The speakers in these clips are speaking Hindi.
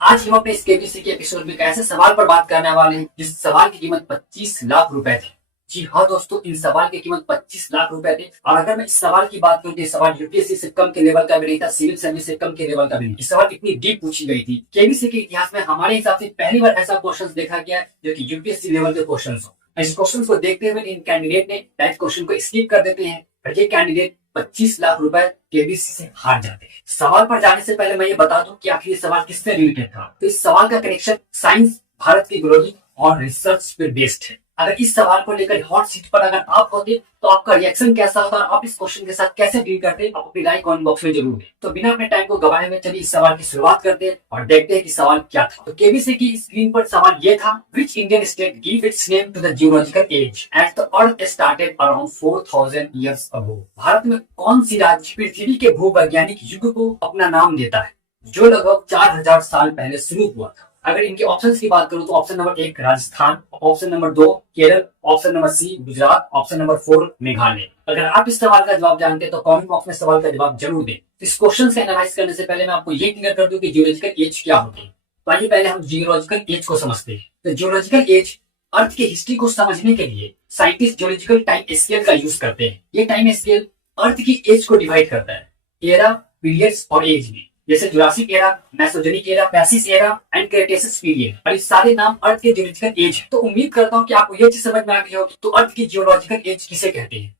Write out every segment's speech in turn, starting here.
आज हम अपने इस केबीसी के एपिसोड में एक ऐसे सवाल पर बात करने वाले हैं जिस सवाल की कीमत 25 लाख रुपए थी। जी हाँ दोस्तों, इन सवाल की कीमत 25 लाख रुपए थी। और अगर मैं इस सवाल की बात करूँ तो ये सवाल यूपीएससी से कम के लेवल का भी नहीं था, सिविल सर्विस से कम के लेवल का भी नहीं। इस सवाल इतनी डीप पूछी गई थी। केबीसी के इतिहास में हमारे हिसाब से पहली बार ऐसा क्वेश्चन देखा गया जो कि यूपीएससी लेवल के क्वेश्चन हो। इस क्वेश्चन को देखते हुए इन कैंडिडेट ने डायरेक्ट क्वेश्चन को स्किप कर देते हैं और ये कैंडिडेट 25 लाख रुपए केबीसी से हार जाते हैं। सवाल पर जाने से पहले मैं ये बता दूं कि आखिर ये सवाल किससे रिलेटेड था। तो इस सवाल का कनेक्शन साइंस, भारत की ग्लोरी और रिसर्च पे बेस्ड है। अगर इस सवाल को लेकर हॉट सीट पर अगर आप होते तो आपका रिएक्शन कैसा होता और आप इस क्वेश्चन के साथ कैसे डील करते, आप अपनी राय कमेंट बॉक्स में जरूर दें। तो बिना अपने टाइम को गवाए हुए चलिए इस सवाल की शुरुआत करते हैं और देखते हैं कि सवाल क्या था। तो केबीसी की स्क्रीन पर सवाल ये था, which Indian state give its name to the geological age at the earth started around 4000 years ago. Bharat में कौन सी राज्य पृथ्वी के भूवैज्ञानिक युग को अपना नाम देता है जो लगभग 4000 साल पहले शुरू हुआ था। अगर इनके ऑप्शंस की बात करूं तो option number 1 Rajasthan, option number 2 Kerala, option number C Gujarat, option number 4 Meghalaya. अगर आप इस सवाल का जवाब जानते हैं तो कमेंट बॉक्स में सवाल का जवाब जरूर दें। इस क्वेश्चन से एनालाइज करने से पहले मैं आपको ये क्लियर कर दूं कि जियोलॉजिकल एज क्या होती है। तो आइए पहले हम जियोलॉजिकल एज को समझते हैं। तो जियोलॉजिकल एज अर्थ की हिस्ट्री को समझने के लिए साइंटिस्ट जियोलॉजिकल टाइम स्केल का यूज करते हैं। ये टाइम स्केल अर्थ की एज को डिवाइड करता है एरा, पीरियड्स और एज में, जैसे जुरासिक एरा, मेसोजेनिक एरा, पैसिस एरा एंड क्रेटेसिस पीरियड। और इस सारे नाम अर्थ के जियोलॉजिकल एज है। तो उम्मीद करता हूँ कि आपको ये चीज समझ में आ गई होगी तो अर्थ की जियोलॉजिकल एज किसे कहते हैं।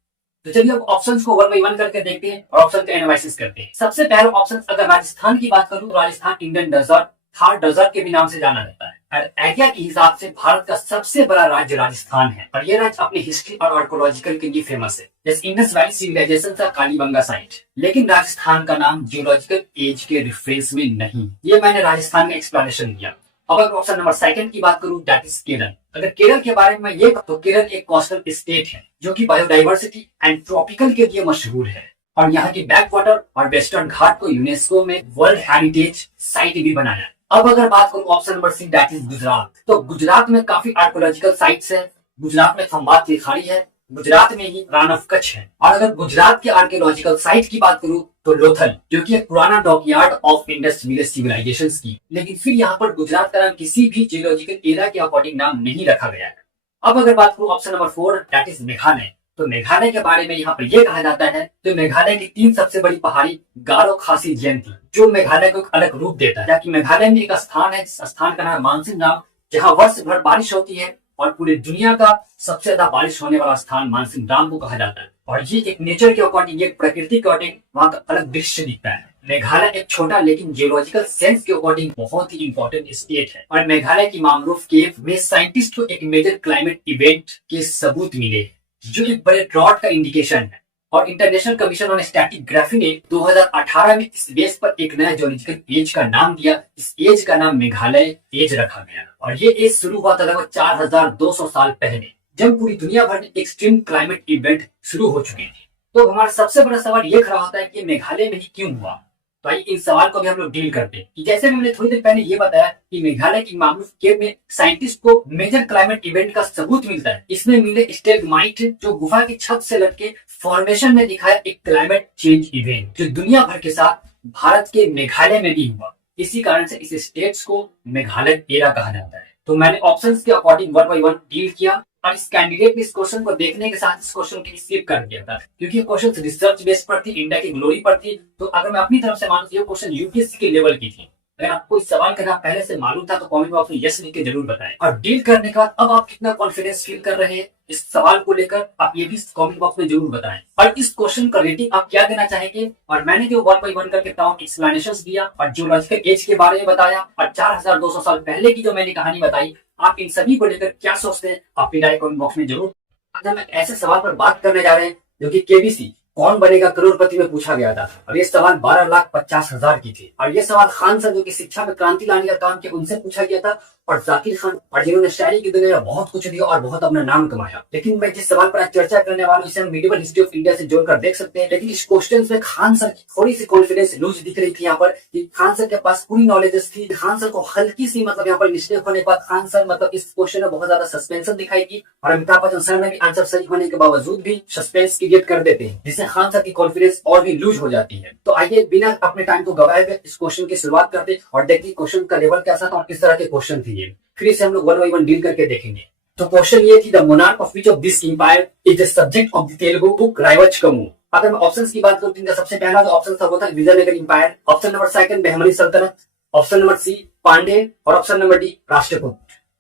तो चलिए अब ऑप्शंस को वन बाय वन करके देखते हैं और ऑप्शन का एनालिसिस करते हैं। सबसे पहला ऑप्शन, अगर राजस्थान की बात करूं तो Rajasthan Indian desert, Thar desert के भी नाम से जाना जाता है। और एरिया के हिसाब से भारत का सबसे बड़ा राज्य राजस्थान है और यह राज्य अपनी हिस्ट्री और आर्कोलॉजिकल के लिए फेमस है, जैसे इंडस वैली सिविलाइजेशन का कालीबंगा साइट। लेकिन राजस्थान का नाम जियोलॉजिकल एज के रेफरेंस में नहीं। ये मैंने राजस्थान का एक्सप्लेनेशन दिया। अब अगर ऑप्शन नंबर सेकंड की बात करूं दैट इज केरल। अगर केरल के बारे में ये तो केरल एक कोस्टल स्टेट है जो कि बायोडाइवर्सिटी एंड ट्रॉपिकल के लिए मशहूर है और यहाँ की बैक वाटर और वेस्टर्न घाट को यूनेस्को में वर्ल्ड हेरिटेज साइट भी बनाया है। अब अगर बात करूं option number see that is Gujarat, तो गुजरात में काफी आर्कोलॉजिकल साइट्स है। गुजरात में खंभात की खाड़ी है, गुजरात में ही रण ऑफ कच्छ है। और अगर गुजरात के आर्कियोलॉजिकल साइट की बात करूं तो लोथल, जो कि एक पुराना dockyard of Indus village civilisations की। लेकिन फिर यहाँ पर गुजरात का नाम किसी भी जियोलॉजिकल एरा के अकॉर्डिंग नाम नहीं रखा गया है। अब अगर बात करूं option number 4 that is Meghalaya, तो मेघालय के बारे में यहाँ पर यह कहा जाता है तो मेघालय की 3 सबसे बड़ी पहाड़ी गारो खासी जयंती जो मेघालय को एक अलग रूप देता है। ताकि मेघालय में एक स्थान है, जिस स्थान का नाम मानसिंग नाम, जहाँ वर्ष भर बारिश होती है और पूरी दुनिया का सबसे ज्यादा बारिश होने वाला स्थान मानसिंग डाम को कहा जाता है। और ये एक नेचर के अकॉर्डिंग, एक प्रकृति के अकॉर्डिंग वहाँ का अलग दृश्य दिखता है। मेघालय एक छोटा लेकिन जियोलॉजिकल सेंस के अकॉर्डिंग बहुत ही इंपॉर्टेंट स्टेट है और मेघालय की मामरूफ केव में साइंटिस्ट को एक मेजर क्लाइमेट इवेंट के सबूत मिले जो एक बड़े ड्रॉट का इंडिकेशन है। और इंटरनेशनल कमीशन ऑन स्टैटिग्राफी ने 2018 में इस बेस पर एक नया जियोलॉजिकल एज का नाम दिया। इस एज का नाम मेघालय एज रखा गया और ये एज शुरू हुआ था लगभग 4200 साल पहले, जब पूरी दुनिया भर में एक्सट्रीम क्लाइमेट इवेंट शुरू हो चुके थे। तो हमारा सबसे बड़ा सवाल ये खड़ा होता है कि मेघालय में ही क्यों हुआ। तो आइए इन सवाल को भी हम लोग डील करते हैं कि जैसे मैंने थोड़ी देर पहले ये बताया कि मेघालय की मामरूफ केव में साइंटिस्ट को मेजर क्लाइमेट इवेंट का सबूत मिलता है। इसमें मिले स्टेगमाइट जो गुफा की छत से लटके फॉर्मेशन में दिखाया एक क्लाइमेट चेंज इवेंट जो दुनिया भर के साथ भारत के मेघालय में भी हुआ। इसी कारण से इस स्टेट्स को मेघालय एरा कहा जाता है। तो मैंने ऑप्शंस के according one by one deal किया और इस कैंडिडेट ने इस क्वेश्चन को देखने के साथ इस क्वेश्चन की स्किप कर दिया था क्योंकि ये क्वेश्चन रिसर्च बेस्ड पर थी, इंडिया की ग्लोरी पर थी। तो अगर मैं अपनी तरफ से मानूं तो ये क्वेश्चन यूपीएससी के लेवल की थी। अगर आपको इस सवाल का नाम पहले से मालूम था तो कमेंट बॉक्स में यस लिख के जरूर बताएं। और डील करने का अब आप कितना कॉन्फिडेंस फील कर रहे हैं इस सवाल को लेकर, आप ये भी कमेंट बॉक्स में जरूर बताएं। और इस क्वेश्चन का रेटिंग आप क्या देना चाहेंगे। और मैंने जो वन बाय वन करके तमाम एक्सप्लेनेशंस दिया और जियोलॉजिकल एज के बारे में बताया और 4200 साल पहले की जो मैंने कहानी बताई, आप इन सभी को लेकर क्या सोचते हैं अपनी राय कमेंट बॉक्स में जरूर। आज हम एक ऐसे सवाल पर बात करने जा रहे हैं जो कि केबीसी कौन बनेगा करोड़पति में पूछा गया था और ये सवाल 12,50,000 की थी। और ये सवाल खान सर जो कि शिक्षा में क्रांति लाने का काम किया उनसे पूछा गया था और जाकिर खान, और जिन्होंने शायरी की दुनिया में बहुत कुछ दिया और बहुत अपना नाम कमाया। लेकिन मैं जिस सवाल पर आज चर्चा करने वाला हूँ इसे हम मिडिवल हिस्ट्री ऑफ इंडिया से जोड़कर देख सकते हैं। लेकिन इस क्वेश्चन में खान सर की थोड़ी सी कॉन्फिडेंस लूज दिख रही थी यहाँ पर कि खान सर के पास पूरी नॉलेजेस थी। खान सर को हल्की सी यहाँ पर मिस्टेक होने के बाद खान सर इस क्वेश्चन में बहुत ज्यादा सस्पेंशन दिखाई थी और अमिताभ बच्चन सर ने भी आंसर सही होने के बावजूद भी सस्पेंस क्रिएट कर देते हैं, जिससे खान सर की कॉन्फिडेंस और भी लूज हो जाती है। तो आइए बिना अपने टाइम को गवाए हुए इस क्वेश्चन की शुरुआत करते और देखिए क्वेश्चन का लेवल कैसा था और किस तरह के क्वेश्चन थे ये। फिर इसे हम लोग वन बाई वन डील करके देखेंगे। तो क्वेश्चन ये थी, the monarch of which of this empire is the subject of the Telugu book Rayavachakamu. अगर मैं ऑप्शंस की बात करूं तो इनका सबसे पहला जो ऑप्शन था वो था Vijayanagar empire, option number second Bahmani Sultanate, option number सी पांडे और ऑप्शन नंबर डी राष्ट्रकूट।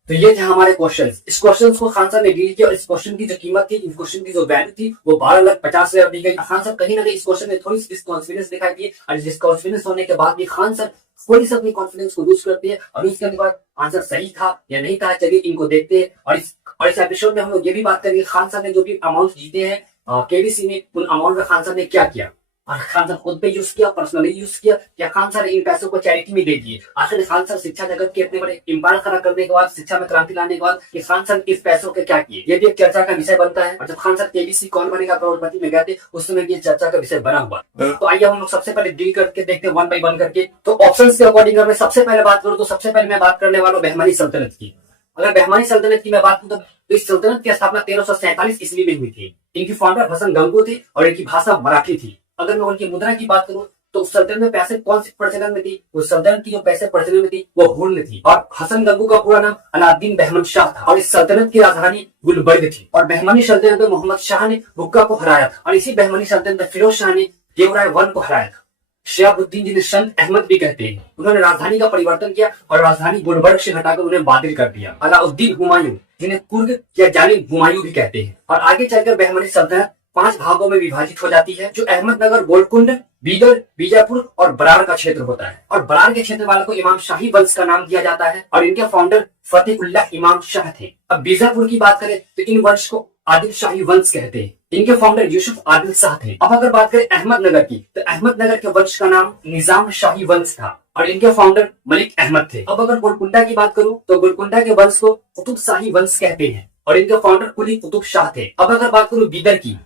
तो ये थे हमारे क्वेश्चंस। इस क्वेश्चन को खान सर ने डील किया और इस क्वेश्चन की जो कीमत थी, इस क्वेश्चन की जो वैल्यू थी वो 12,50,000 दी गई। खान सर कहीं ना कहीं इस क्वेश्चन में थोड़ी सी डिसकॉन्फिडेंस दिखाई दी और डिसकॉन्फिडेंस होने के बाद भी खान सर थोड़ी सी अपनी कॉन्फिडेंस को लूज करती है और उसके बाद आंसर सही था या नहीं था, चलिए इनको देखते हैं। और इस एपिसोड में हम लोग ये भी बात करेंगे खान सर ने जो भी अमाउंट जीते हैं केबीसी में, उन अमाउंट में खान सर ने क्या किया। और खान सर खुद पे यूज किया, पर्सनली यूज किया, या खान सर इन पैसों को चैरिटी में दे दिए। आखिर खान सर शिक्षा जगत के अपने बड़े एम्पायर खड़ा करने के बाद, शिक्षा में क्रांति लाने के बाद, कि खान सर इस पैसों के क्या किए, ये भी एक चर्चा का विषय बनता है। और जब खान सर केबीसी कौन बनेगा करोड़पति में गए थे, उस समय ये चर्चा का विषय बना हुआ। तो आइए हम लोग सबसे पहले डील करके देखते हैं वन बाई वन करके। तो ऑप्शन के अकॉर्डिंग मैं सबसे पहले बात करूँ तो सबसे पहले मैं बात करने वाला हूँ बहमनी सल्तनत की। अगर बहमनी सल्तनत की मैं बात करूँ तो इस सल्तनत की स्थापना 1347 ईस्वी में हुई थी। इनकी फाउंडर हसन गंगू थे और इनकी भाषा मराठी थी। अगर मैं उनकी मुद्रा की बात करूं तो उस सल्तनत में पैसे कौन सी प्रचलन में थी, उस सल्तनत की जो पैसे प्रचलन में थी वो हुर्न थी। और हसन गंगू का पूरा नाम अलाउद्दीन बहमन शाह था और इस सल्तनत की राजधानी गुलबर्ग थी। और बहमनी सल्तनत में मोहम्मद शाह ने हुक्का को हराया था और इसी बहमनी सल्तनत में फिरोज शाह ने देवराय वन को हराया था। शिहाबुद्दीन जिन्हें संत अहमद भी कहते हैं, उन्होंने राजधानी का परिवर्तन किया और राजधानी गुलबर्ग से हटाकर उन्हें बातिल कर दिया। अलाउद्दीन हुमायूं जिन्हें कुर्ग या जालिम हुमायूं भी कहते हैं। और आगे चलकर बहमनी सल्तनत 5 भागों में विभाजित हो जाती है, जो अहमदनगर, गोलकुंड, बीदर, बीजापुर और बरार का क्षेत्र होता है। और बरार के क्षेत्र वालों को इमाम शाही वंश का नाम दिया जाता है और इनके फाउंडर फतेहुल्लाह इमाम शाह थे। अब बीजापुर की बात करें तो इन वंश को आदिल शाही वंश कहते हैं। इनके फाउंडर यूसुफ आदिल शाह थे। अब अगर बात करें अहमदनगर की तो अहमदनगर के वंश का नाम निजाम शाही वंश था और इनके फाउंडर मलिक अहमद थे। अब अगर गोलकुंडा की बात करूं तो गोलकुंडा के वंश को कुतुब शाही वंश कहते हैं और इनके फाउंडर कुली कुतुब शाह थे। अब अगर बात करूं बीदर की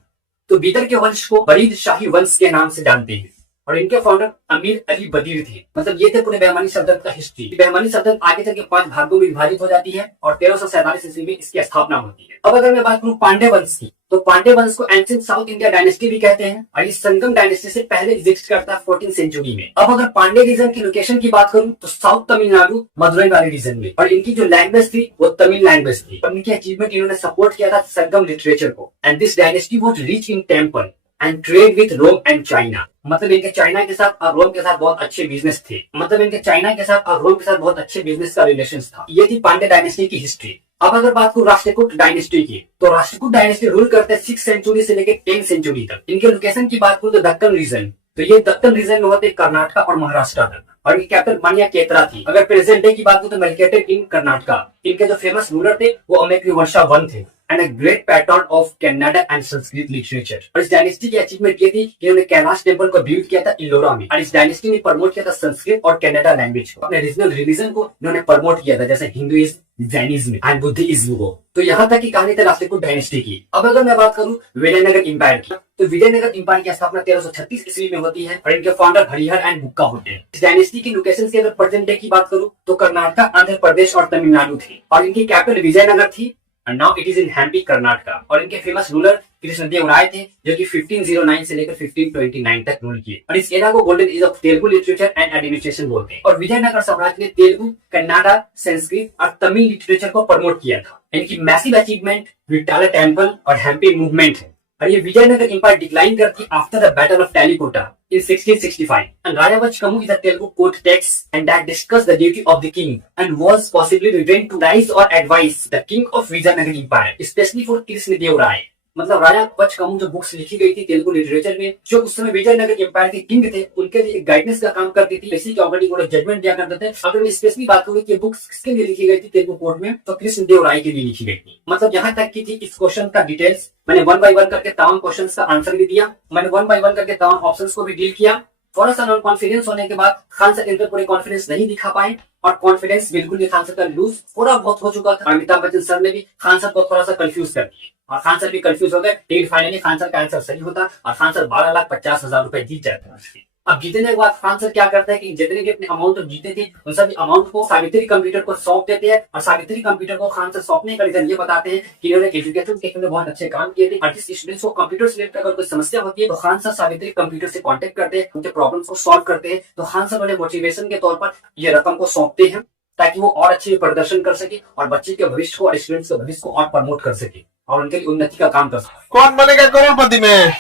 तो बीदर के वंश को बरीद शाही वंश के नाम से जानते हैं और इनके फाउंडर अमीर अली बदीर थे। मतलब ये थे पूरे बहमनी सल्तनत का हिस्ट्री। बहमनी सल्तनत आगे चल के 5 भागों में विभाजित हो जाती है और 1347 ईस्वी में इसकी स्थापना होती है। अब अगर मैं बात करूं पांडे वंश की तो पांडे वंश को एंशिएंट साउथ इंडिया डायनेस्टी भी कहते हैं और इस संगम डायनेस्टी से पहले एग्जिस्ट करता है 14th सेंचुरी में। अब अगर पांडे रीजन की लोकेशन की बात करूं तो साउथ तमिलनाडु मदुरई वाले रीजन में, और इनकी जो लैंग्वेज थी वो तमिल लैंग्वेज थी। और इनकी अचीवमेंट, इन्होंने सपोर्ट किया था संगम लिटरेचर को। And this dynasty was rich in temple and trade with Rome and China. मतलब इनके चाइना के साथ और रोम के साथ बहुत अच्छे बिजनेस थे। मतलब इनके चाइना के साथ और रोम के साथ बहुत अच्छे बिजनेस का रिलेशन था। ये थी पांडे डायनेस्टी की हिस्ट्री। अब अगर बात करूं राष्ट्रकूट डायनेस्टी की तो राष्ट्रकूट डायनेस्टी रूल करते हैं 6th सेंचुरी से लेकर 10th सेंचुरी तक। इनके लोकेशन की बात करूं तो दक्कन रीजन, तो ये दक्कन रीजन में होते कर्नाटका और महाराष्ट्र तक। और इनकी कैपिटल मानिया केतरा थी। अगर प्रेजेंट डे की बात करूं तो मेलकेटेड इन कर्नाटका। इनके जो फेमस रूलर थे वो अमेक्रिवर्षा वन थे and a great pattern of Kannada and Sanskrit literature. और इस डायनेस्टी की अचीवमेंट ये थी कि इन्होंने कैलाश टेम्पल को बिल्ड किया था इलोरा में और इस डायनेस्टी ने प्रमोट किया था संस्कृत और कन्नड़ा लैंग्वेज को। अपने रीजनल रिलीजन को इन्होंने प्रमोट किया था, जैसे हिंदुइज्म, जैनिज्म एंड बुद्धिज्म को। तो यहाँ तक की कहानी थी राष्ट्रकूट डायनेस्टी की। अब अगर मैं बात करूं विजयनगर एम्पायर की तो विजयनगर एम्पायर की स्थापना 1336 ईस्वी में होती है और इनके फाउंडर हरिहर एंड बुक्का होते हैं। इस डायनेस्टी की लोकेशन की अगर प्रेजेंट डे की बात करूं तो कर्नाटका, आंध्र प्रदेश और तमिलनाडु थी और इनकी कैपिटल विजयनगर थी and now it is in Hampi, Karnataka. और इनके फेमस रूलर कृष्णदेवराय थे जो कि 1509 से लेकर 1529 तक रूल किए और इस एरा को golden age of Telugu literature and administration बोलते हैं। और विजयनगर साम्राज्य ने तेलुगु, कन्नड़ा, संस्कृत और तमिल लिटरेचर को प्रमोट किया था। इनकी मैसिव अचीवमेंट विटाला टेम्पल और हैम्पी मूवमेंट है। और ये विजयनगर एम्पायर डिक्लाइन करती after the battle of Talikota in 1665 and Rayavachkamu is a Telugu court text and that discussed the duty of the king and was possibly written to advise or advise the king of Vijayanagar Empire, especially for Krishnadevaraye। मतलब राजा वचकमू जो बुक्स लिखी गई थी तेलुगु लिटरेचर में, जो उस समय विजयनगर एम्पायर के किंग थे, उनके लिए गाइडेंस का काम करती थी। इसी के अकॉर्डिंग वो जजमेंट दिया करते थे। अगर मैं स्पेशली बात करूँ कि बुक्स किसके लिए लिखी गई थी तेलुगु कोर्ट में, तो कृष्णदेवराय के लिए लिखी गई थी। मतलब यहाँ तक की थी। इस क्वेश्चन का डिटेल्स मैंने 1 बाय 1 करके तमाम क्वेश्चन का आंसर भी दिया। मैंने 1 बाय 1 करके तमाम ऑप्शन को भी डील किया। थोड़ा सा नॉन कॉन्फिडेंस होने के बाद खान सर इन पर पूरे कॉन्फिडेंस नहीं दिखा पाए और कॉन्फिडेंस बिल्कुल भी खान सर का लूज थोड़ा बहुत हो चुका था। अमिताभ बच्चन सर ने भी खान सर को थोड़ा सा कंफ्यूज कर दिया और खान सर भी कंफ्यूज हो गए। लेकिन फाइनली खान सर का आंसर सही होता और खान सर 12,50,000 रुपए जीत जाते। अब जीतने के बाद खान सर क्या करता है कि जितने भी अपने अमाउंट जीते थे उन सभी अमाउंट को सावित्री कंप्यूटर को सौंप देते हैं, और सावित्री कंप्यूटर को खान सर सौंपने का रीजन ये बताते हैं कि इन्होंने एजुकेशन के में बहुत अच्छे काम किए थे, और जिस स्टूडेंट्स को कंप्यूटर से रिलेटेड अगर कोई समस्या होती है तो खान सर सावित्री कंप्यूटर से कॉन्टेक्ट करते हैं, उनके प्रॉब्लम्स को सॉल्व करते हैं। तो खान सर उन्हें मोटिवेशन के तौर पर ये रकम को सौंपते हैं ताकि वो और अच्छे प्रदर्शन कर सके और बच्चे के भविष्य को और स्टूडेंट्स के भविष्य को और प्रमोट कर सके और उनके लिए उन्नति का काम कर सके। कौन बनेगा करोड़पति में?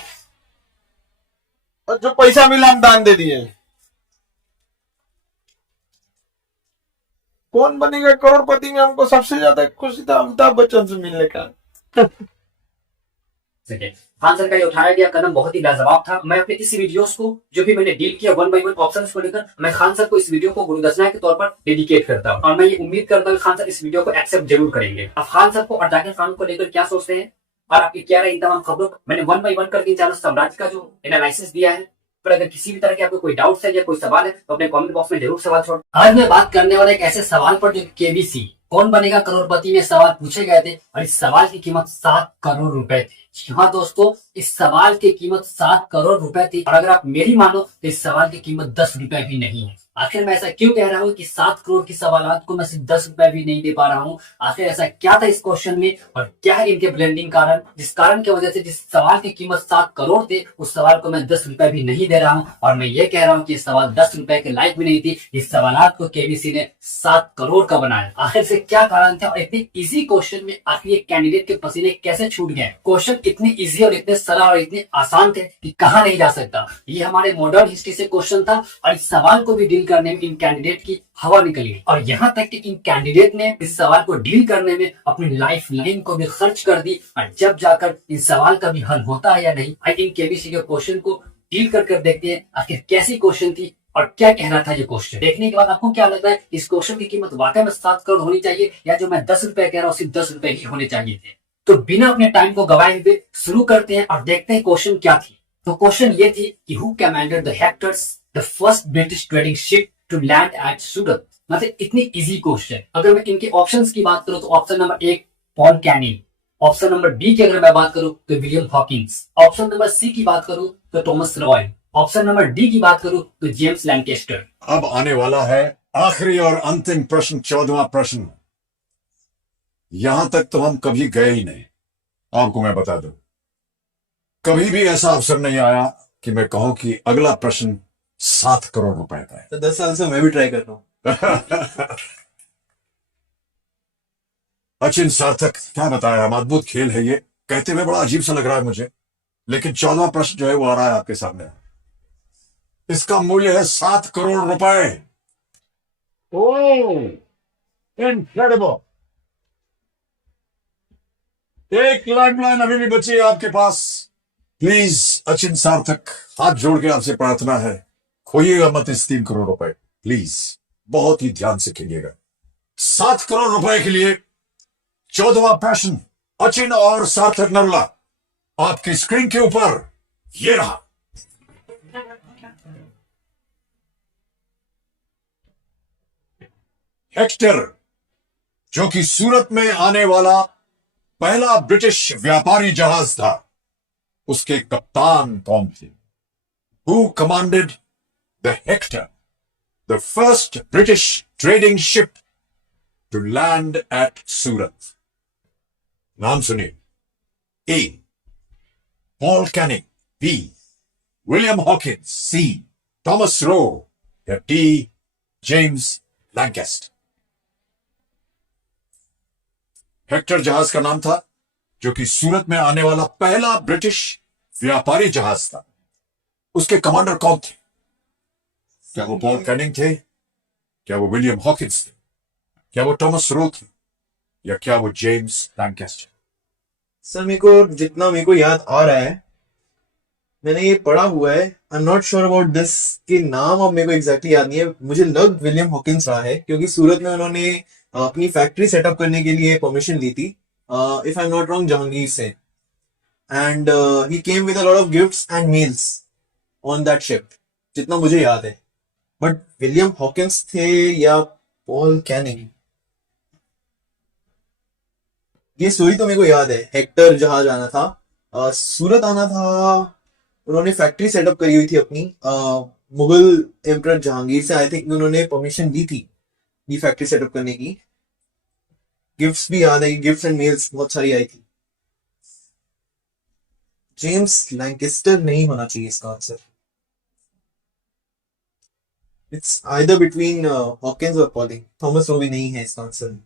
और जो पैसा मिला हम दान दे दिए। कौन बनेगा करोड़पति में? हमको सबसे ज्यादा खुशी था अमिताभ बच्चन से मिलने का। खान सर का ये उठाया गया कदम बहुत ही लाजवाब था। मैं अपने इस वीडियोस को जो भी मैंने डील किया 1 by 1 ऑप्शंस को लेकर, मैं खान सर को इस वीडियो को गुरुदक्षिणा के तौर पर डेडिकेट करता हूं, और मैं ये उम्मीद करता हूं खान सर इस वीडियो को एक्सेप्ट जरूर करेंगे। अब खान सर को और जाकिर खान को लेकर क्या सोचते हैं और आपकी क्या राय इन तमाम खबरों, मैंने 1 by 1 करके इन चारों साम्राज्य का जो एनालिसिस दिया है। पर अगर किसी भी तरह के आपको कोई डाउट है या कोई सवाल है तो अपने कमेंट बॉक्स में जरूर सवाल छोड़। आज मैं बात करने वाला एक ऐसे सवाल पर जो केबीसी कौन बनेगा करोड़पति में सवाल पूछे गए थे, और इस सवाल की कीमत 7 करोड़ रुपए थी। हाँ दोस्तों, इस सवाल की कीमत 7 करोड़ रुपए थी, और अगर आप मेरी मानो तो इस सवाल की कीमत 10 रुपए भी नहीं है। आखिर मैं ऐसा क्यों कह रहा हूँ कि 7 करोड़ की सवालात को मैं सिर्फ 10 रुपए भी नहीं दे पा रहा हूँ? आखिर ऐसा क्या था इस क्वेश्चन में और क्या है इनके ब्लेंडिंग कारण, जिस कारण की वजह से जिस सवाल की कीमत 7 करोड़ थे उस सवाल को मैं 10 रुपए भी नहीं दे रहा हूँ। और मैं ये कह रहा हूँ कि इस सवाल 10 रुपए के लायक भी नहीं थी। इस सवालात को केबीसी ने 7 करोड़ का बनाया। आखिर से क्या कारण था और इतने इजी क्वेश्चन में आखिर कैंडिडेट के पसीने कैसे छूट गए? क्वेश्चन इतने इजी और इतने सरल और इतने आसान थे कि कहा नहीं जा सकता। ये हमारे मॉडर्न हिस्ट्री से क्वेश्चन था, और इस सवाल को भी डील करने में इन कैंडिडेट की हवा निकली, और यहाँ तक कि इन कैंडिडेट ने इस सवाल को डील करने में अपनी लाइफ लाइन को भी खर्च कर दी। और जब जाकर इस सवाल का भी हल होता है या नहीं, आई थिंक केबीसी के क्वेश्चन को डील कर देखते हैं आखिर कैसी क्वेश्चन थी और क्या कह रहा था ये क्वेश्चन। देखने के बाद आपको क्या लग रहा है, इस क्वेश्चन की कीमत वाकई में 7 करोड़ होनी चाहिए, या जो मैं 10 रुपए कह रहा हूँ सिर्फ 10 रुपए ही होने चाहिए थे? तो बिना अपने टाइम को गवाए हुए शुरू करते हैं और देखते हैं क्वेश्चन क्या थी। तो क्वेश्चन ये थी कि who commanded the Hectors the first British trading ship to land at Surat? मतलब इतनी इजी क्वेश्चन। अगर मैं इनके ऑप्शंस की बात करूं तो option number 1 Paul Canning, option number B की अगर मैं बात करूं तो William Hawkins, option number C की बात करूं तो Thomas Roe, option number D की बात करूं तो जेम्स लैंकेस्टर। अब आने वाला है आखिरी और अंतिम प्रश्न, 14वां प्रश्न। यहां तक तो हम कभी गए ही नहीं। आपको मैं बता दूं, कभी भी ऐसा अवसर नहीं आया कि मैं कहूं कि अगला प्रश्न 7 करोड़ रुपए का है। तो 10 साल से मैं भी ट्राई कर रहा हूँ। अचिन सार्थक, क्या बताया हम, अद्भुत खेल है ये। कहते हुए बड़ा अजीब सा लग रहा है मुझे, लेकिन 14वां प्रश्न जो है वो आ रहा है आपके सामने। इसका मूल्य है 7 करोड़ रुपए। ओह, इनक्रेडिबल। एक लाइफलाइन अभी भी बची है आपके पास। प्लीज अचिन सार्थक, हाथ जोड़ के आपसे प्रार्थना है, खोइएगा मत इस 3 करोड़ रुपए, प्लीज। बहुत ही ध्यान से खेलिएगा। 7 करोड़ रुपए के लिए 14वां प्रश्न, अचिन और सार्थक नरुला, आपकी स्क्रीन के ऊपर ये रहा। हेक्टर, जो कि सूरत में आने वाला पहला ब्रिटिश व्यापारी जहाज था, उसके कप्तान कौन थे? Who commanded the Hector, the first British trading ship to land at Surat? नाम सुनिए। A Paul Canning, B William Hawkins, C Thomas Roe, या डी जेम्स लैंकेस्टर? हेक्टर जहाज का नाम था, जो कि सूरत में आने वाला पहला ब्रिटिश व्यापारी जहाज था। उसके कमांडर कौन थे? क्या वो पॉल कैनिंग थे? क्या वो विलियम हॉकिंस थे? क्या वो थॉमस रो थे? या क्या वो जेम्स लैंकेस्टर? सर मेरे को याद आ रहा है, मैंने ये पढ़ा हुआ है। आई am not sure about this के नाम अब मेरे को एग्जैक्टली याद नहीं है। मुझे लग विलियम हॉकिंस रहा है, क्योंकि सूरत में उन्होंने अपनी फैक्ट्री सेटअप करने के लिए परमिशन ली थी, if I am not wrong, Jahangir से। And he came with a lot of gifts and meals on that ship, जितना मुझे याद है। बट विलियम हॉकिंस थे या पॉल कैनिंग, ये स्टोरी तो मेरे को याद है। हेक्टर जहाज आना था, सूरत आना था, उन्होंने फैक्ट्री सेटअप करी हुई थी अपनी। मुगल एम्परर जहांगीर से आई थिंक उन्होंने परमिशन दी थी ये फैक्ट्री सेटअप करने की। गिफ्ट्स भी याद है, गिफ्ट्स एंड मेल्स बहुत सारी आई थी। जेम्स लैंकेस्टर नहीं होना चाहिए इसका answer. It's either between Hawkins और पॉलिंग। थॉमस रो भी नहीं है इसका आंसर।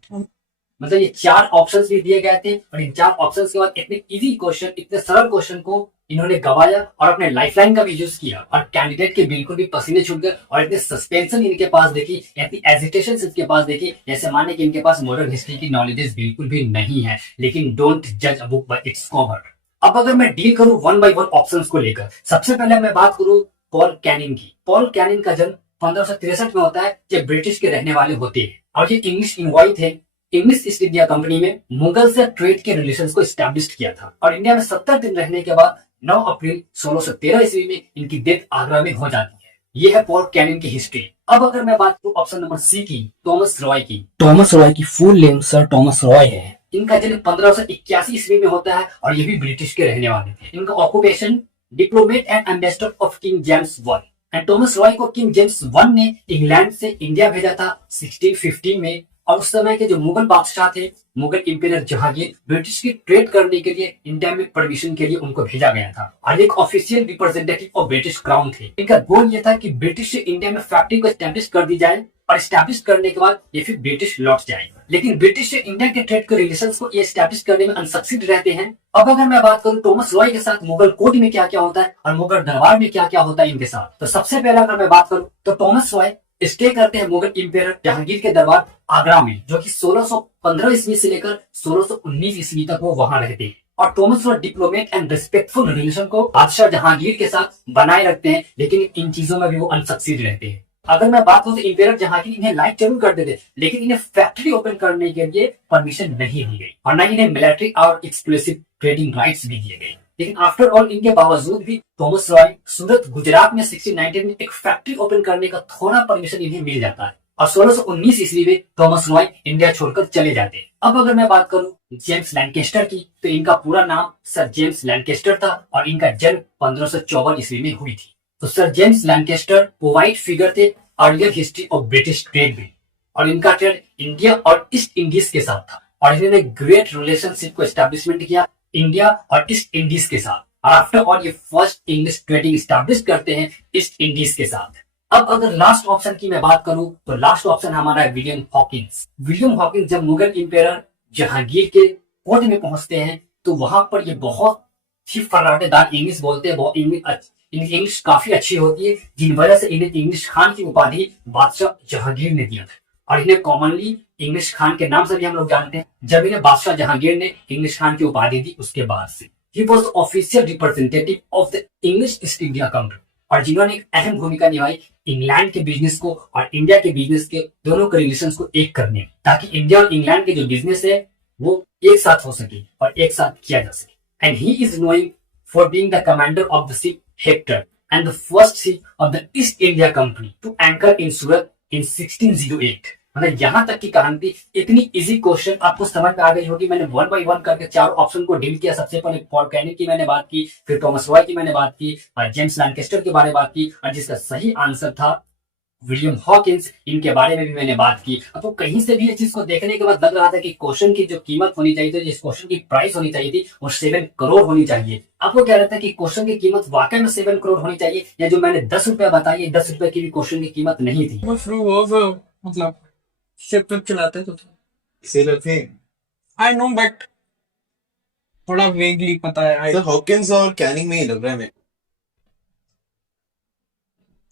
मतलब ये 4 ऑप्शंस भी दिए गए थे और इन 4 ऑप्शंस के बाद इतने इजी क्वेश्चन, इतने सरल क्वेश्चन को इन्होंने गवाया और अपने लाइफलाइन का भी यूज किया और कैंडिडेट के बिल्कुल भी पसीने छूट गए और इतने सस्पेंशन इनके पास देखी, इतनी एजिटेशन इनके पास देखी, जैसे माने कि इनके पास मॉडर्न हिस्ट्री की नॉलेजेस बिल्कुल भी नहीं है। लेकिन डोंट जज a book by its cover. अब अगर मैं डील करूं वन बाय वन ऑप्शंस को लेकर, सबसे पहले मैं बात करूं पॉल कैनिंग की। पॉल कैनिंग का जन्म 1563 में होता है, जो ब्रिटिश के रहने वाले होते हैं और ये इंग्लिश इन्वॉय थे। इंग्लिश ईस्ट इंडिया कंपनी में मुगल से ट्रेड के रिलेशंस को स्टैब्लिश किया था और इंडिया में 70 दिन रहने के बाद 9 अप्रैल 1613 ईस्वी में इनकी डेथ आगरा में हो जाती है। ये है पॉल कैनिंग की हिस्ट्री। अब अगर मैं बात करूं ऑप्शन नंबर सी की, टॉमस रॉय की। टॉमस रॉय की full name sir Thomas Roy है। इनका जन्म 1581 ईस्वी में होता है और ये भी ब्रिटिश के रहने वाले थे। इनका occupation diplomat and ambassador of king James one. And Thomas Roy को किंग जेम्स वन ने इंग्लैंड से इंडिया भेजा था 1615 में और उस समय के जो मुगल बादशाह थे, मुगल इंपीरियर जहांगीर, ब्रिटिश की ट्रेड करने के लिए इंडिया में परमिशन के लिए उनको भेजा गया था और एक official representative of British crown थे। इनका गोल ये था कि ब्रिटिश से इंडिया में फैक्ट्री को स्टैब्लिश कर दी जाए और स्टैब्लिश करने के बाद ये फिर ब्रिटिश लौट जाए। लेकिन ब्रिटिश से इंडिया के ट्रेड के रिलेशंस को ये स्टैब्लिश करने में अनसक्सीड रहते हैं। अब अगर मैं बात करूं टॉमस रॉय के साथ मुगल कोर्ट में क्या क्या होता है और मुगल दरबार में क्या क्या होता है इनके साथ, तो सबसे पहले अगर मैं बात करूं तो टॉमस रॉय स्टे करते हैं मुगल इंपीरियर जहांगीर के दरबार आगरा में, जो कि 1615 ईस्वी से लेकर 1619 ईस्वी तक वो वहां रहते हैं। और Thomas Roy diplomat and respectful relation को बादशाह जहांगीर के साथ बनाए रखते हैं, लेकिन इन चीजों में भी वो अनसक्सीड रहते हैं। अगर मैं बात करूं तो इंपीरियर जहांगीर इन्हें लाइक जरूर करते थे, लेकिन इन्हें फैक्ट्री ओपन करने के लिए परमिशन नहीं दी गई और न इन्हें मिलिट्री और एक्सक्लूसिव ट्रेडिंग राइट्स भी दिए गए। लेकिन आफ्टर ऑल इनके बावजूद भी टॉमस रॉय सूरत गुजरात में 1619 में एक फैक्ट्री ओपन करने का थोड़ा परमिशन इन्हें मिल जाता है और 1619 ईस्वी में टॉमस रॉय इंडिया छोड़कर चले जाते हैं। अब अगर मैं बात करूं जेम्स लैंकेस्टर की, तो इनका पूरा नाम सर जेम्स लैंकेस्टर था और इनका जन्म 1554 ईस्वी में हुई थी। तो सर जेम्स लैंकेस्टर पोवाइट फिगर थे earlier history of British trade में और इनका ट्रेड इंडिया और ईस्ट इंडीज के साथ था और इन्होंने ग्रेट रिलेशनशिप को एस्टेब्लिशमेंट किया इंडिया और ईस्ट इंडीज के साथ और आफ्टर ऑल ये फर्स्ट इंग्लिश ट्रेडिंग स्टैब्लिश करते हैं ईस्ट इंडीज के साथ। अब अगर लास्ट ऑप्शन की मैं बात करूं तो लास्ट ऑप्शन हमारा है विलियम हॉकिंस। विलियम हॉकिंस जब मुगल इंपीरियर जहांगीर के कोर्ट में पहुंचते हैं तो वहां पर ये बहुत ही फर्राटेदार इंग्लिश बोलते हैं, बहुत इनकी इंग्लिश काफी अच्छी होती है, जिन वजह से इन्हें इंग्लिश खान की उपाधि बादशाह जहांगीर ने दिया था और इन्हें कॉमनली इंग्लिश खान के नाम से भी हम लोग जानते हैं। जब इन्हें बादशाह जहांगीर ने इंग्लिश खान की उपाधि दी उसके बाद से he was official representative of the English east India company और जिन्होंने एक अहम भूमिका निभाई इंग्लैंड के बिजनेस को और इंडिया के बिजनेस के दोनों के रिलेशन को एक करने में, ताकि इंडिया और इंग्लैंड के जो बिजनेस है वो एक साथ हो सके और एक साथ किया जा सके। And he is knowing for being the commander of the ship Hector and the first ship of the East India company to anchor in Surat in 1608। मतलब यहाँ तक की कहानी थी। इतनी इजी क्वेश्चन आपको समझ में आ गई होगी। मैंने वन बाय वन करके 4 ऑप्शन को डील किया। सबसे पहले पॉल कैनिंग की मैंने बात की, फिर टॉमस रॉय की मैंने बात की और जेम्स लैंकेस्टर के बारे में बात की और जिसका सही आंसर था विलियम हॉकिंस, इनके बारे में भी मैंने बात की। तो कहीं से भी इस चीज को देखने के बाद लग रहा था कि क्वेश्चन की जो कीमत होनी चाहिए थी, जिस क्वेश्चन की प्राइस होनी चाहिए थी वो 7 करोड़ होनी चाहिए। आपको क्या लगता है कि क्वेश्चन की कीमत वाकई में 7 करोड़ होनी चाहिए या जो मैंने 10 रुपया बताई 10 रुपए की भी क्वेश्चन की कीमत नहीं थी? मतलब शिप विप चलाते तो सेलर थे आई नो बट थोड़ा वेगली पता है। सर। हॉकिंस और कैनिंग में ही लग रहा है मैं।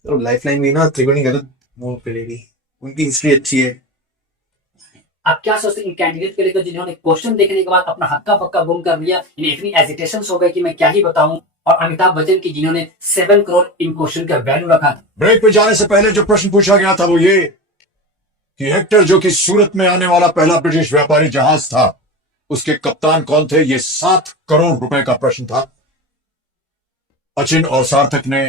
तो लाइफलाइन भी ना त्रिकोणी गलत मूव करेगी, उनकी हिस्ट्री अच्छी है। आप क्या सोचते हैं इन कैंडिडेट के लेकर जिन्होंने क्वेश्चन देखने के बाद अपना हक्का पक्का गुम कर लिया, इन्हें इतनी एजिटेशन हो गई कि मैं क्या ही बताऊं, और अमिताभ बच्चन की जिन्होंने 7 करोड़ इन क्वेश्चन का वैल्यू रखा था। ब्रेक पे जाने से पहले जो प्रश्न पूछा गया था वो ये कि हेक्टर जो कि सूरत में आने वाला पहला ब्रिटिश व्यापारी जहाज था उसके कप्तान कौन थे, ये 7 करोड़ रुपए का प्रश्न था। अचिन और सार्थक ने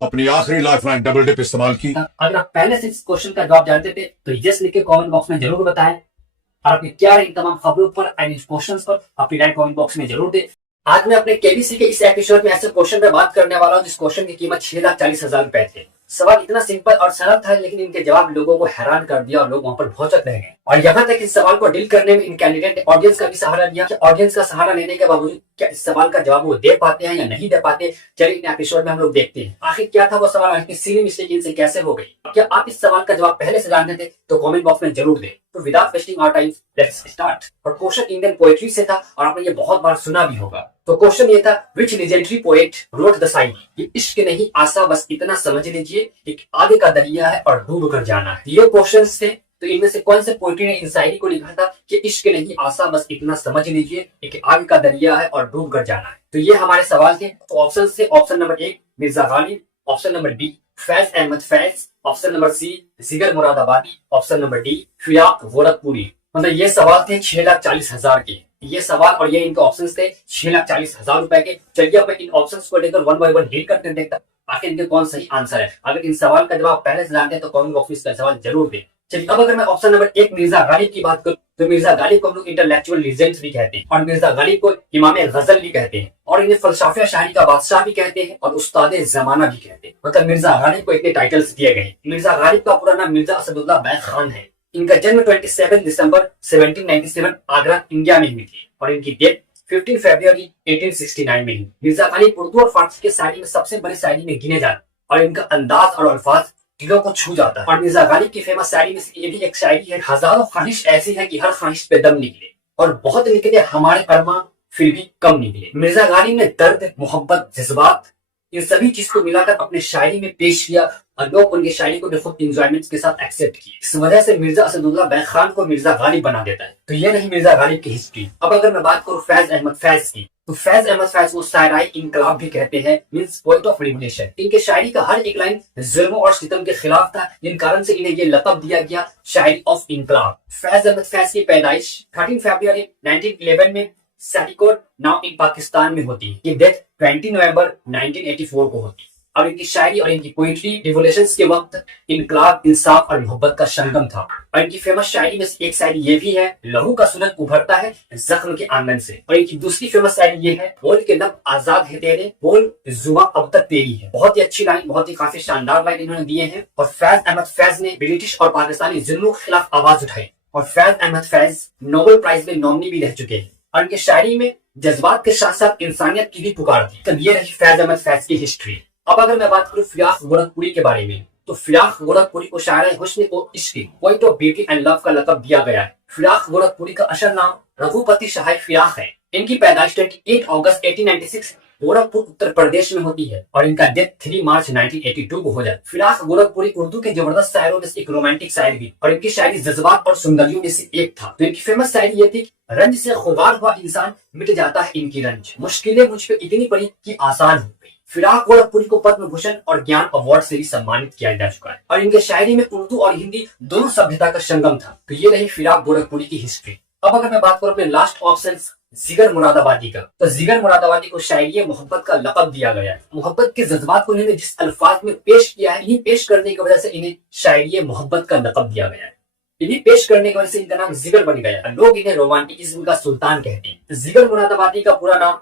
अपनी आखिरी लाइफलाइन डबल डिप इस्तेमाल की। अगर आप पहले से इस क्वेश्चन का जवाब जानते थे तो यस लिख के कमेंट बॉक्स में जरूर बताएं और आपकी क्या रही तमाम खबरों पर एंड इन क्वेश्चंस पर अपनी राय कमेंट बॉक्स में जरूर दें। आज मैं अपने केबीसी के इस एपिसोड में ऐसे क्वेश्चन पे बात करने वाला हूँ जिस क्वेश्चन की कीमत 6,40,000 रुपए थे। सवाल इतना सिंपल और सरल था, लेकिन इनके जवाब लोगों को हैरान कर दिया और लोग वहां पर भौचक रह गए। और यहाँ तक इस सवाल को डील करने में इन कैंडिडेट ने ऑडियंस का भी सहारा लिया कि ऑडियंस का सहारा लेने के बावजूद क्या इस सवाल का जवाब वो दे पाते हैं या नहीं दे पाते। चलिए इन एपिसोड में हम लोग देखते हैं आखिर क्या था वो सवाल, इतनी सीधी मिस्टेक इनसे कैसे हो गई। क्या आप इस सवाल का जवाब पहले से जानते थे तो कमेंट बॉक्स में जरूर दें। तो without wasting our time let's start. और क्वेश्चन इंडियन पोएट्री से था और आपने ये बहुत बार सुना भी होगा। तो क्वेश्चन ये था, which legendary poet wrote the side, ये इश्क नहीं आसा बस इतना समझ लीजिए, एक आगे का दरिया है और डूब कर जाना है। ये क्वेश्चंस थे। तो इनमें से कौन से पोएट्री ने इन शायरी को लिखा था कि इश्क नहीं आसा बस इतना समझ लीजिए, एक आगे का दरिया है और डूब कर जाना है। तो ये हमारे सवाल थे। तो ऑप्शन से option number 1 Mirza Ghalib, option number B Faiz Ahmed Faiz, option number C Jigar Moradabadi, option number D Firaq Gorakhpuri. मतलब ये सवाल थे 6,40,000 के। ये सवाल और ये इनके ऑप्शंस थे 6,40,000 रुपए के। चलिए अब इन ऑप्शंस को लेकर वन बाय वन डील करते हैं, देखता आखिर इनके कौन सही आंसर है। अगर इन सवाल का जवाब पहले से जानते हैं तो कमेंट बॉक्स में इसका सवाल जरूर दें। चलिए अब अगर मैं ऑप्शन नंबर 1 मिर्जा गालिब की बात करूं तो मिर्जा गालिब को हम लोग इंटेलेक्चुअल लीजेंड्स भी कहते हैं और मिर्जा गालिब को इमाम गजल भी कहते हैं और इन्हें फलसाफिया शायरी का बादशाह भी कहते हैं और उस्ताद जमाना भी कहते हैं। मतलब मिर्जा गालिब को इतने टाइटल्स दिए गए। मिर्जा गालिब का पूरा नाम मिर्जा असदुल्लाह बैग खान है। इनका जन्म 27 दिसंबर 1797 आगरा इंडिया में हुई थी और इनकी डेथ 15 फरवरी 1869 में हुई। मिर्जा गालिब उर्दू और फारसी के शायरी में सबसे बड़े शायरी में गिने जाते और इनका अंदाज और अल्फाज दिलों को छू जाता है। और मिर्जा गालिब की फेमस शायरी में से ये भी एक शायरी है, हजारों ख्वाहिश ऐसी है कि हर ख्वाहिश पे दम निकले और बहुत निकले हमारे अरमा फिर भी कम निकले। मिर्जा गालिब ने दर्द, मोहब्बत, जज्बात इन सभी चीज को मिलाकर अपने शायरी में पेश किया और लोग उनकी शायरी को खुद इंजॉयमेंट के साथ एक्सेप्ट किए। इस वजह से मिर्जा असदुल्लाह बैग खान को मिर्जा गालिब बना देता है। तो ये नहीं मिर्जा गालिब की हिस्ट्री। अब अगर मैं बात करूं फैज अहमद फैज की, तो फैज अहमद फैज को शायराई इनकलाब भी कहते हैं, मींस पोएट ऑफ रिवोल्यूशन। इनके शायरी का हर एक लाइन जुल्म और सितम के खिलाफ था, जिन कारण से इन्हें ये लक़ब दिया गया शायरी ऑफ इनकलाब। फैज अहमद फैज की पैदाइश 13 फरवरी 1911 में सैटिकोट नाउ इन पाकिस्तान में होती है। ये डेथ 20 नवंबर 1984 को होती है और इनकी शायरी और इनकी पोइट्री रिवोल्यूशंस के वक्त इनकलाब, इंसाफ और मोहब्बत का संगम था। और इनकी फेमस शायरी में से एक शायरी ये भी है, लहू का सूरज उभरता है जख्म के आंगन से। और इनकी दूसरी फेमस शायरी ये है, बोल के लब आजाद है तेरे, बोल जुबां अब तक तेरी है। बहुत ही अच्छी लाइन, बहुत ही काफी शानदार लाइन इन्होंने दिए हैं। और फैज अहमद फैज ने ब्रिटिश और पाकिस्तानी जुल्मों के खिलाफ आवाज उठाई और फैज अहमद फैज नोबेल प्राइज में नॉमिनी भी रह चुके हैं। और इनकी शायरी में जज्बात के साथ साथ इंसानियत की भी पुकार थी। तब ये रही फैज अहमद फैज की हिस्ट्री। अब अगर मैं बात करूं फियाक गोरखपुरी के बारे में, तो फियाक गोरखपुरी को शायर हुस्न और इश्क, poet of beauty and love का लक़ब दिया गया है। फियाक गोरखपुरी का असल नाम रघुपति शाह फियाक है। इनकी पैदाइश 28 अगस्त 1896 गोरखपुर उत्तर प्रदेश में होती है और इनका डेथ 3 मार्च 1982 को हो जाता है। फियाक गोरखपुरी उर्दू के जबरदस्त शायरों में से एक रोमांटिक शायर भी और इनकी शायरी जज्बात और सुंदरियों में से एक था। तो इनकी फेमस शायरी ये थी, रंज से खुमार हुआ इंसान मिट जाता है इनकी रंज, मुश्किलें मुझ पे इतनी पड़ी कि आसान हो गई। फियाक गोरखपुरी को पद्म भूषण और ज्ञान अवार्ड से भी सम्मानित किया जा चुका है और इनके शायरी में उर्दू और हिंदी दोनों सभ्यता का संगम था। तो ये रही फियाक गोरखपुरी की हिस्ट्री। अब अगर मैं बात करूं अपने लास्ट ऑप्शन जिगर मुरादाबादी का, तो जिगर मुरादाबादी को शायरी मोहब्बत का लक़ब दिया गया है। मोहब्बत के जज्बात को इन्होंने जिस अल्फाज में पेश किया है, इन्हीं पेश करने की वजह से इन्हें शायरी मोहब्बत का लक़ब दिया गया है। इन्हीं पेश करने की वजह से इनका नाम जिगर बन गया। लोग इन्हें रोमांटिकिज्म का सुल्तान कहते हैं। जिगर मुरादाबादी का पूरा नाम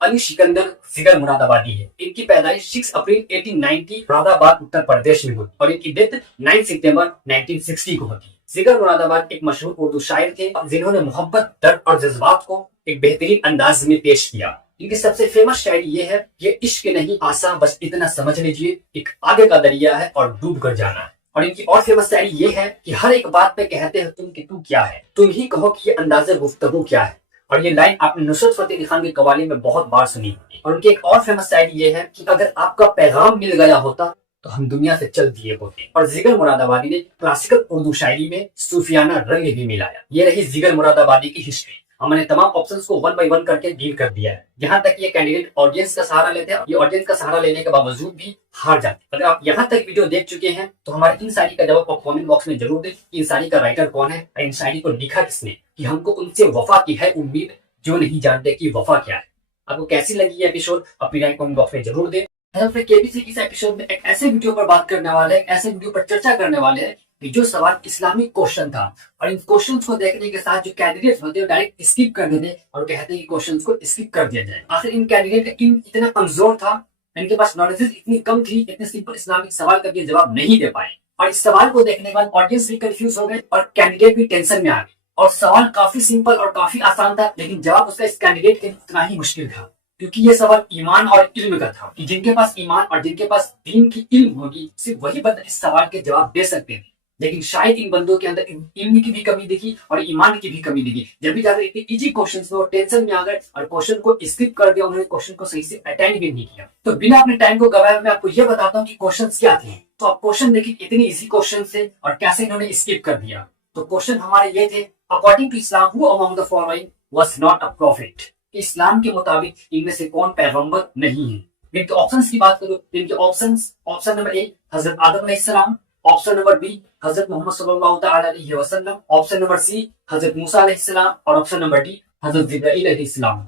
अली सिकंदर जिगर मुरादाबादी है। इनकी पैदाइश 6 अप्रैल 1890 मुरादाबाद उत्तर प्रदेश में हुई और इनकी डेथ 9 सितंबर 1960 को होती है। जिगर मुरादाबाद एक मशहूर उर्दू शायर थे जिन्होंने मोहब्बत, दर्द और जज्बात को एक बेहतरीन अंदाज में पेश किया। इनकी सबसे फेमस शायरी ये है, ये इश्क नहीं आसा बस इतना समझ लीजिए, एक आगे का दरिया है और डूब कर जाना है। और इनकी और फेमस शायरी ये है कि हर एक बात पे कहते हो तुम कि तू क्या है, तुम ही कहो कि ये अंदाज़े गुफ्तगू क्या है। और ये लाइन आपने नुसरत फतेह अली खान की कवाली में बहुत बार सुनी होगी। और उनकी एक और फेमस शायरी ये है कि अगर आपका पैगाम मिल गया होता तो हम दुनिया से चल दिए होते। और जिगर मुरादाबादी ने क्लासिकल उर्दू शायरी में सूफियाना रंग भी मिलाया। ये रही जिगर मुरादाबादी की हिस्ट्री। हमने तमाम ऑप्शंस को वन बाय वन करके डील कर दिया है। यहाँ तक ये कैंडिडेट ऑडियंस का सहारा लेते हैं, ये ऑडियंस का सहारा लेने के बावजूद भी हार जाते हैं। अगर आप यहाँ तक वीडियो देख चुके हैं तो हमारे इन शायरी का जवाब आप कमेंट बॉक्स में जरूर दें। इन शायरी का राइटर कौन है और इन शायरी को लिखा किसने, कि हमको उनसे वफा की है उम्मीद जो नहीं जानते कि वफा क्या है। आपको कैसी लगी ये एपिसोड अपनी राय कमेंट बॉक्स में जरूर दें। केबीसी इस एपिसोड में एक ऐसे वीडियो पर बात करने वाले हैं, ऐसे वीडियो पर चर्चा करने वाले हैं कि जो सवाल इस्लामिक क्वेश्चन था और इन क्वेश्चंस को देखने के साथ जो कैंडिडेट होते हैं डायरेक्ट स्किप कर देते और कहते हैं कि क्वेश्चंस को स्किप कर दिया जाए। आखिर इन कैंडिडेट का इल्म इतना कमजोर था, इनके पास नॉलेज इतनी कम थी, इतने सिंपल इस्लामिक सवाल का ये जवाब नहीं दे पाए। और इस सवाल को देखने के बाद ऑडियंस भी कंफ्यूज हो गए और कैंडिडेट भी टेंशन में आ गए। और सवाल काफी सिंपल और काफी आसान था, लेकिन जवाब उसका इस कैंडिडेट के लिए उतना ही मुश्किल था, क्योंकि ये सवाल ईमान और इल्म का था कि जिनके पास ईमान और जिनके पास दीन की इल्म होगी सिर्फ वही बंदा इस सवाल के जवाब दे सकते थे। लेकिन शायद इन बंदों के अंदर इल्म की भी कमी दिखी और ईमान की भी कमी दिखी। जब भी जाकर इतने इजी क्वेश्चन में वो टेंशन में आ गए और क्वेश्चन को स्किप कर दिया, उन्होंने क्वेश्चन को सही से अटेंड भी नहीं किया। तो बिना अपने टाइम को गवाए मैं आपको ये बताता हूँ कि क्वेश्चन क्या थे। तो आप क्वेश्चन देखिए, इतने इजी क्वेश्चन थे और कैसे इन्होंने स्किप कर दिया। तो क्वेश्चन हमारे ये थे, according to Islam who among the following was not a prophet. Islam के मुताबिक इनमें से कौन पैगंबर नहीं है। इनके ऑप्शंस की बात करो तो इनके ऑप्शंस, ऑप्शन नंबर ए हजरत आदम अलैहिस्सलाम, ऑप्शन नंबर बी हजरत मोहम्मद सल्लल्लाहु तआला अलैहि वसल्लम, ऑप्शन नंबर सी हजरत मूसा अलैहिस्सलाम और ऑप्शन नंबर डी हजरत जिब्राइल अलैहिस्सलाम।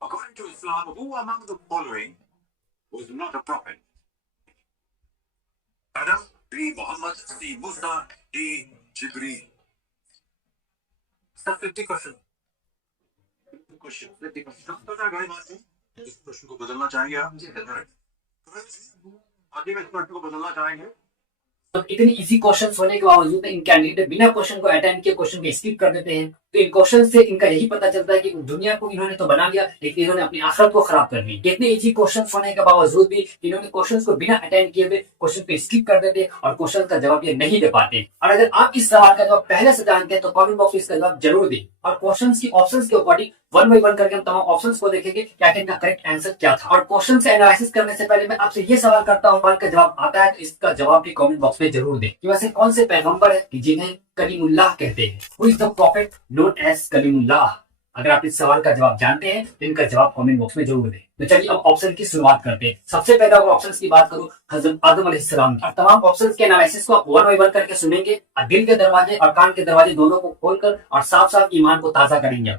According to Islam, who among the following was not a prophet? Adam, B. Muhammad, C. Musa, D. Jibreel. Sir, 50 question. 50 question. इस प्रश्न को बदलना चाहेंगे आप? आगे में इस प्रश्न को बदलना चाहेंगे? तो इतने इजी क्वेश्चंस होने के बावजूद इन कैंडिडेट बिना क्वेश्चन को अटेंड किए क्वेश्चन को स्किप कर देते हैं। तो इन क्वेश्चन से इनका यही पता चलता है कि दुनिया को इन्होंने तो बना लिया, लेकिन इन्होंने अपनी आखिरत को खराब कर दी। इतने इजी क्वेश्चन होने के बावजूद भी इन्होंने क्वेश्चन को बिना अटेंड किए हुए क्वेश्चन को स्किप कर देते और क्वेश्चन का जवाब ये नहीं दे पाते। और अगर आप इस सवाल का जवाब पहले से जानते हैं तो कमेंट बॉक्स में इसका जवाब जरूर दें और क्वेश्चन की ऑप्शन के अकॉर्डिंग वन बाई वन करके हम तमाम ऑप्शंस को देखेंगे कि आखिर इनका करेक्ट आंसर क्या था। और क्वेश्चन से एनालिसिस करने से पहले मैं आपसे ये सवाल करता हूँ, सवाल का जवाब आता है तो इसका जवाब भी कमेंट बॉक्स में जरूर दें कि वैसे कौन से पैगंबर है कि जिन्हें कलीमुल्लाह कहते हैं। Who is the prophet known as Kalimullah. अगर आप इस सवाल का जवाब जानते हैं तो इनका जवाब कमेंट बॉक्स में जरूर दें। तो चलिए अब ऑप्शन की शुरुआत करते हैं। सबसे पहले अगर ऑप्शंस की बात करूं हजरत आदम अलैहिस्सलाम की। और तमाम ऑप्शंस के एनालिसिस को आप वन बाई वन करके सुनेंगे और दिल के दरवाजे और कान के दरवाजे दोनों को खोलकर और साफ साफ ईमान को ताजा करेंगे।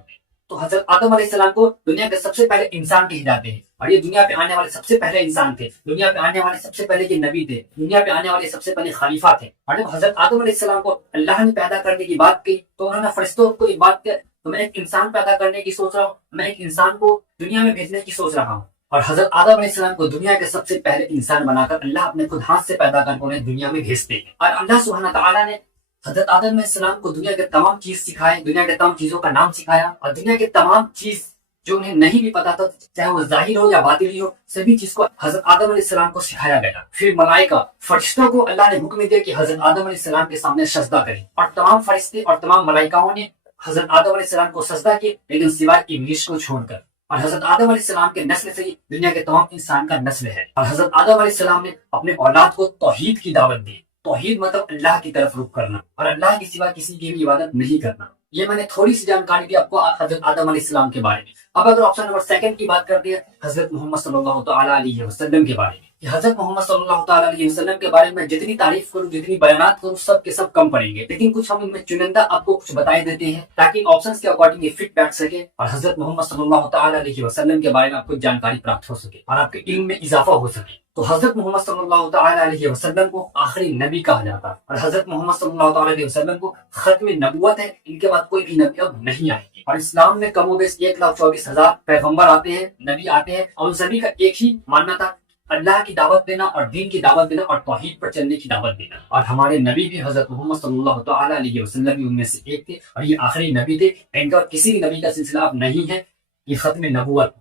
तो हजरत आदम अलैहिस्सलाम को दुनिया के सबसे पहले इंसान कहे जाते हैं और ये दुनिया पे आने वाले सबसे पहले इंसान थे, दुनिया पे आने वाले सबसे पहले ये नबी थे, दुनिया पे आने वाले सबसे पहले खलीफा थे। और जब हजरत आदम अलैहिस्सलाम को अल्लाह ने पैदा करने की बात की तो उन्होंने फरिश्तों को एक बात की, तो मैं एक इंसान पैदा करने की सोच रहा हूँ, मैं एक इंसान को दुनिया में भेजने की सोच रहा हूँ। और हजरत आदम अलैहिस्सलाम को दुनिया के सबसे पहले इंसान बनाकर अल्लाह अपने खुद हाथ से पैदा कर उन्हें दुनिया में भेजते हैं। और अल्लाह सुब्हानहू तआला ने हजरत आदम अलैहिस्सलाम को दुनिया के तमाम चीज सिखाए, दुनिया के तमाम चीजों का नाम सिखाया और दुनिया के तमाम चीज जो उन्हें नहीं भी पता था, चाहे वो जाहिर हो या बातिनी हो, सभी चीज को हजरत आदम अलैहिस्सलाम को सिखाया गया। फिर मलाइका फरिश्तों को अल्लाह ने हुक्म दिया कि हजरत आदम अलैहिस्सलाम के सामने सजदा करें और तमाम फरिश्ते और तमाम मलाइकाओं ने हजरत आदम अलैहिस्सलाम को सजदा किए, लेकिन सिवाय इब्लीस को छोड़कर। और हजरत आदम अलैहिस्सलाम के नस्ल से ही दुनिया के तमाम इंसान का नस्ल है। और हजरत आदम अलैहिस्सलाम ने अपने औलाद को तौहीद की दावत दी। तौहीद मतलब अल्लाह की तरफ रुख करना और अल्लाह के सिवा किसी की भी इबादत नहीं करना। ये मैंने थोड़ी सी जानकारी दी आपको हजरत आदम अलैहिस्सलाम के बारे में। अब अगर ऑप्शन नंबर सेकंड की बात करते हैं हजरत मोहम्मद सल्लल्लाहु तआला अलैहि वसल्लम के बारे में। हजरत मोहम्मद सल्लल्लाहु तआला अलैहि वसल्लम के बारे में जितनी तारीफ करूं, जितनी बयानात करूं, सब के सब कम पड़ेंगे, लेकिन कुछ हम इनमें चुनिंदा आपको कुछ बताए देते हैं ताकि ऑप्शंस के अकॉर्डिंग ये फिट बैठ सके और हजरत मोहम्मद सल्लल्लाहु तआला अलैहि वसल्लम के बारे में आपको जानकारी प्राप्त हो सके और आपके इल्म में इजाफा हो सके। तो हजरत मोहम्मद सल्लल्लाहु तआला अलैहि वसल्लम को आखिरी नबी कहा जाता है और हजरत मोहम्मद सल्लल्लाहु तआला अलैहि वसल्लम को खत्म नबुव्वत है, इनके बाद कोई भी नबी अब नहीं आएगी। और इस्लाम में कमोबेश 1,24,000 पैगंबर आते हैं, नबी आते हैं और उन सभी का एक ही मानना था, अल्लाह की दावत देना और दीन की दावत देना और तौहीद पर चलने की दावत देना। और हमारे नबी भी हजरत मोहम्मद सल्लल्लाहु तआला अलैहि वसल्लम भी उनमें से एक थे और ये आखिरी नबी थे। इनका किसी भी नबी का सिलसिला अब नहीं है, ये खत्म नबुव्वत।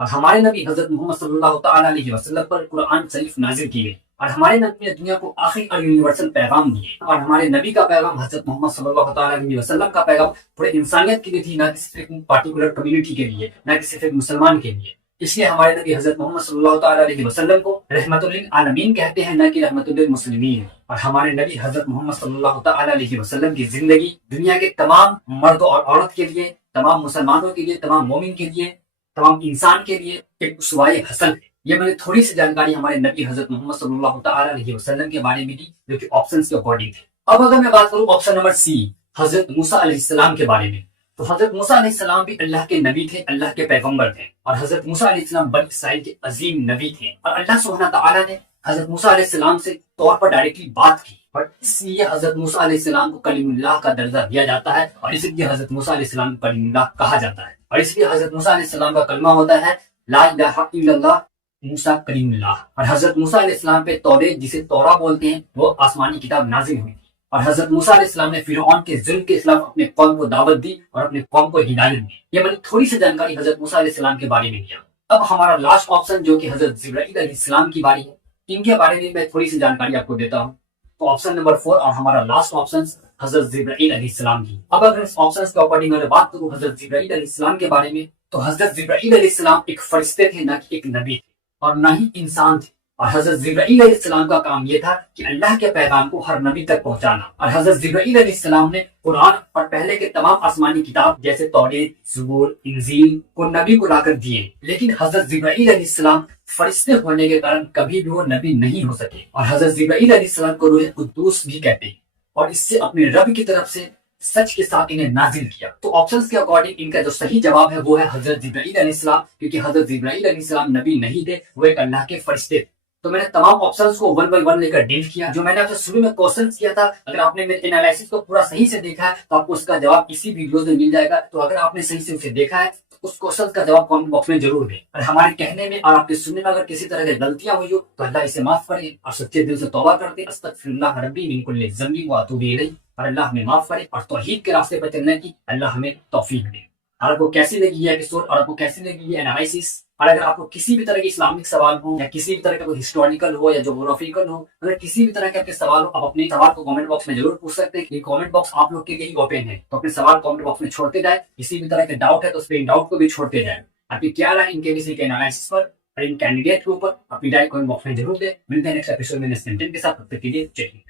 और हमारे नबी हजरत मोहम्मद सल्लल्लाहु तआला अलैहि वसल्लम पर कुरान शरीफ नाजिल की गई और हमारे नबी ने दुनिया को आखिरी और यूनिवर्सल पैगाम दिए। और हमारे नबी का पैगाम हजरत मोहम्मद सल्लल्लाहु तआला अलैहि वसल्लम का पैगाम पूरे इंसानियत के लिए थी, ना कि सिर्फ एक पार्टिकुलर कम्युनिटी के लिए, ना कि सिर्फ एक मुसलमान के लिए। इसलिए हमारे नबी हजरत मोहम्मद सल्लल्लाहु तआला अलैहि वसल्लम को रहमतुल लिल आलमीन कहते हैं, ना कि रहमतुल लिल मुस्लिमीन। और हमारे नबी हजरत मोहम्मद सल्लल्लाहु तआला अलैहि वसल्लम की जिंदगी दुनिया के तमाम मर्द और औरत के लिए, तमाम मुसलमानों के लिए, तमाम मोमिन के लिए, तमाम इंसान के लिए एक उसवाए हसन है। ये मैंने थोड़ी सी जानकारी हमारे नबी हजरत मोहम्मद सल्लल्लाहु तआला अलैहि वसल्लम के बारे में दी, जो कि ऑप्शंस के अकॉर्डिंग थे। अब अगर मैं बात करूं ऑप्शन नंबर सी हजरत मूसा अलैहिस्सलाम के बारे में, तो हजरत मूसा अलैहिस्सलाम भी अल्लाह के नबी थे, अल्लाह के पैगंबर थे, और हजरत मूसा अलैहिस्सलाम बनी इसराइल के अजीम नबी थे। और अल्लाह सुब्हानहू तआला ने हजरत मूसा अलैहिस्सलाम से तौर पर डायरेक्टली बात की, और इसलिए हजरत मूसा अलैहिस्सलाम को कलीमुल्लाह का दर्जा दिया जाता है, और इसलिए हजरत मूसा अलैहिस्सलाम को कलीमुल्लाह कहा जाता है। और इसलिए हजरत मूसा अलैहिस्सलाम का कलमा होता है ला इलाहा इल्लल्लाह मूसा कलीमुल्लाह। और हजरत मूसा अलैहिस्सलाम पे तौरेत, जिसे तौरा बोलते हैं, वो आसमानी किताब नाजिल हुई थी। और हजरत मूसा अलैहिस्सलाम ने फिरौन के जुल्म के खिलाफ अपने कौम को दावत दी और अपने कौम को हिदायत दी। ये मैंने थोड़ी सी जानकारी हजरत मूसा अलैहिस्सलाम के बारे में दिया। अब हमारा लास्ट ऑप्शन जो कि हजरत जिब्राइल अलैहिस्सलाम की बारी है, इनके बारे में मैं थोड़ी सी जानकारी आपको देता हूँ। तो ऑप्शन नंबर 4 और हमारा लास्ट ऑप्शन हजरत जिब्राइल अलैहिस्सलाम की। अब अगर इस ऑप्शन के अकॉर्डिंग अगर बात करूँ हजरत जिब्राइल अलैहिस्सलाम के बारे में, तो हजरत जिब्राइल अलैहिस्सलाम एक फरिश्ते थे, न कि एक नबी थे और न ही इंसान थे। और हजरत जिब्राइल अलैहिस्सलाम का काम यह था कि अल्लाह के पैगाम को हर नबी तक पहुंचाना। और हजरत जिब्राइल अलैहिस्सलाम ने कुरान और पहले के तमाम आसमानी किताब जैसे तौरेत, ज़बूर, इंजील को नबी को लाकर दिए। लेकिन हजरत जिब्राइल अलैहिस्सलाम फरिश्ते होने के कारण कभी भी वो नबी नहीं हो सके। और हजरत जिब्राइल अलैहिस्सलाम को रूह कुद्दूस भी कहते हैं, और इससे अपने रब की तरफ से सच के साथ इन्हें नाजिल किया। तो ऑप्शंस के अकॉर्डिंग इनका जो सही जवाब है वो है हजरत जिब्राइल अलैहिस्सलाम, क्योंकि हजरत जिब्राइल अलैहिस्सलाम नबी नहीं थे, वो एक अल्लाह के फरिश्ते थे। तो मैंने तमाम ऑप्शंस को 1 बाय 1 लेकर डील किया। जो मैंने आपसे शुरू में क्वेश्चन किया था, अगर आपने मेरे एनालिसिस को पूरा सही से देखा है तो आपको उसका जवाब इसी वीडियो में मिल जाएगा। तो अगर आपने सही से उसे देखा है तो उस क्वेश्चन का जवाब कमेंट बॉक्स में जरूर दें। और हमारे कहने में और आपके सुनने में अगर किसी तरह की गलतियां हुई हो तो अल्लाह इसे माफ करे और सच्चे दिल से तौबा करते। अस्तगफिरुल्लाह रब्बी मिन कुल्लि ज़ंबि व अतूबु इलैह। और अल्लाह हमें माफ करे और तौहीद के रास्ते पर चलने की अल्लाह हमें तौफीक दे। और आपको कैसी लगी ये एपिसोड और आपको कैसी लगी ये एनालिसिस, और अगर आपको किसी भी तरह के इस्लामिक सवाल हो या किसी भी तरह का कोई हिस्टोरिकल हो या जोग्राफिकल हो, अगर किसी भी तरह के आपके सवाल हो, आप अपने सवाल को कमेंट बॉक्स में जरूर पूछ सकते हैं। ये कमेंट बॉक्स आप लोग के लिए ही ओपन है, तो अपने सवाल कमेंट बॉक्स में छोड़ते जाए। किसी भी तरह के डाउट है तो उस पर डाउट को भी छोड़ते जाए। आपकी क्या राय इनके विषय के एनालिसिस पर और इन कैंडिडेट के ऊपर अपनी राय कमेंट बॉक्स में जरूर दे। मिलते हैं नेक्स्ट एपिसोड में नेक्स्ट कंटेंट के साथ। तब तक के लिए जय हिंद।